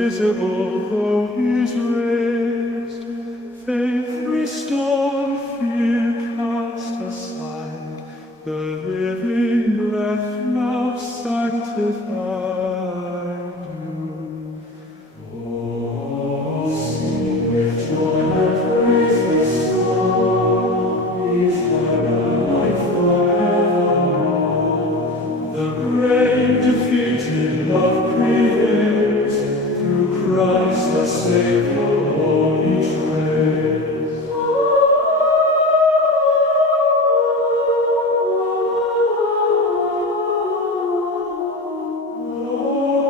invisible though he's raised, faith restored, fear cast aside, the living breath now sanctified you. Oh, sing with joy and praise this song, eternal life forevermore. The great defeated love prevails, through Christ the Savior, all each praise. Oh,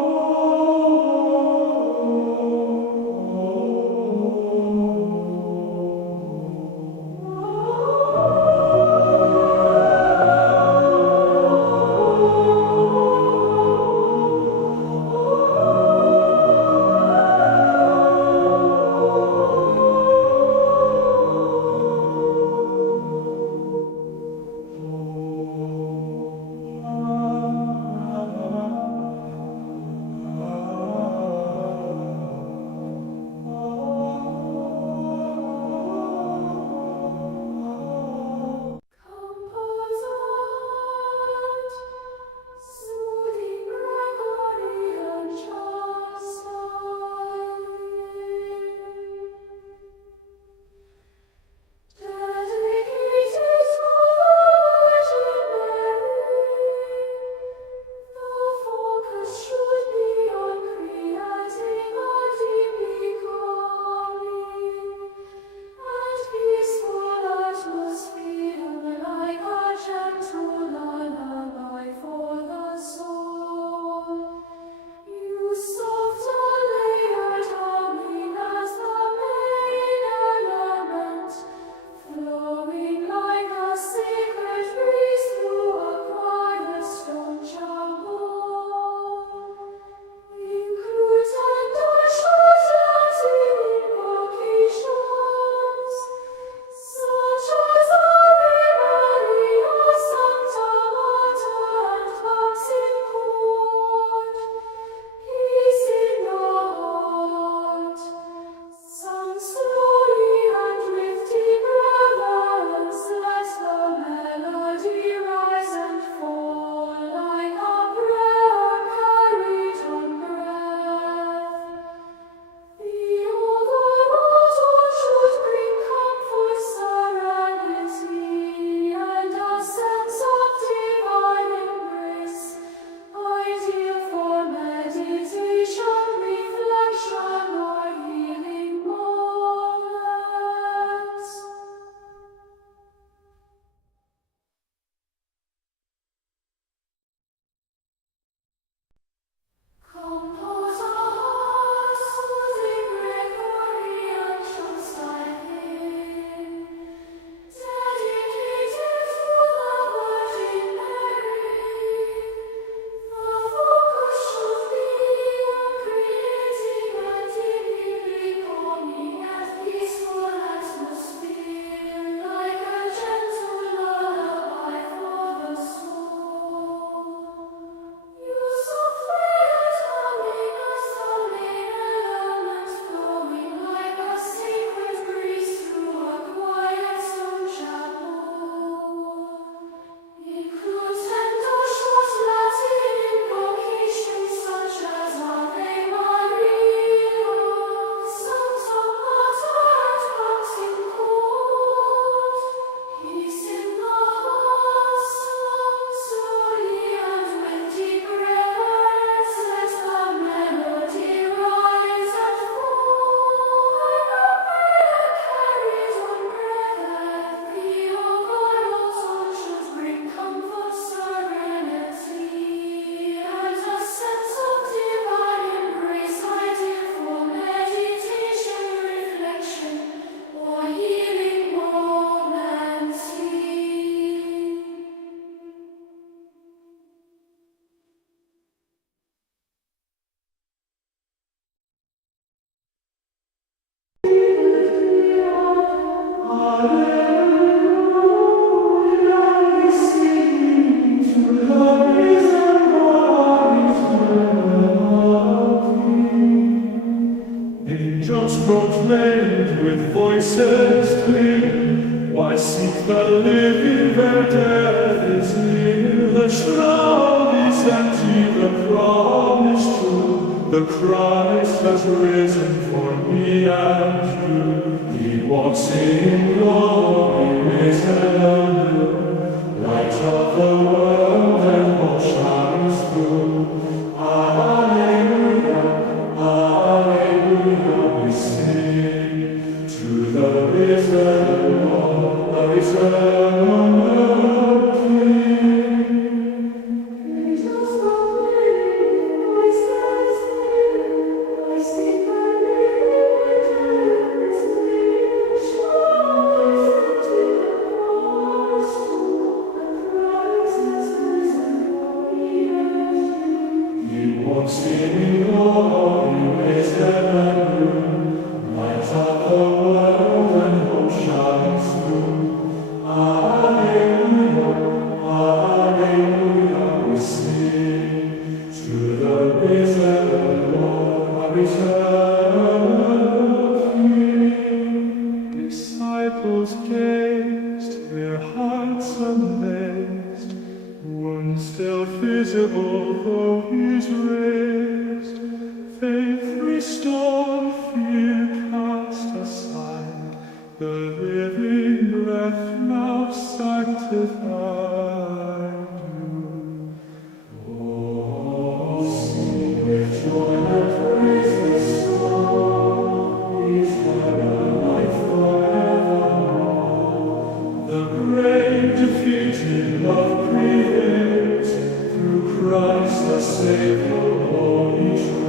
says clear, why seek the living where death is near? The shroud is empty, the promise true. The Christ has risen for me and you. He walks in glory, risen anew. Light of the world and hope shines through. Alleluia, alleluia, we sing to the risen Lord, the risen Lord King. Angels of living voices sing, I seek the living where death is near. Shroud is empty, the promise true. The Christ has risen for me and you. He walks in glory, risen anew. Light of the world and hope shines through. Alleluia, alleluia, we sing to the risen Lord, our eternal King. Disciples gazed, their hearts amazed. One still visible, though he's raised. Faith restored, fear cast aside. The living breath now sanctified you. Oh, sing with joy and praise this song. Is heaven light forevermore? The grave defeated, love prevails. Through Christ the Savior, all eternal.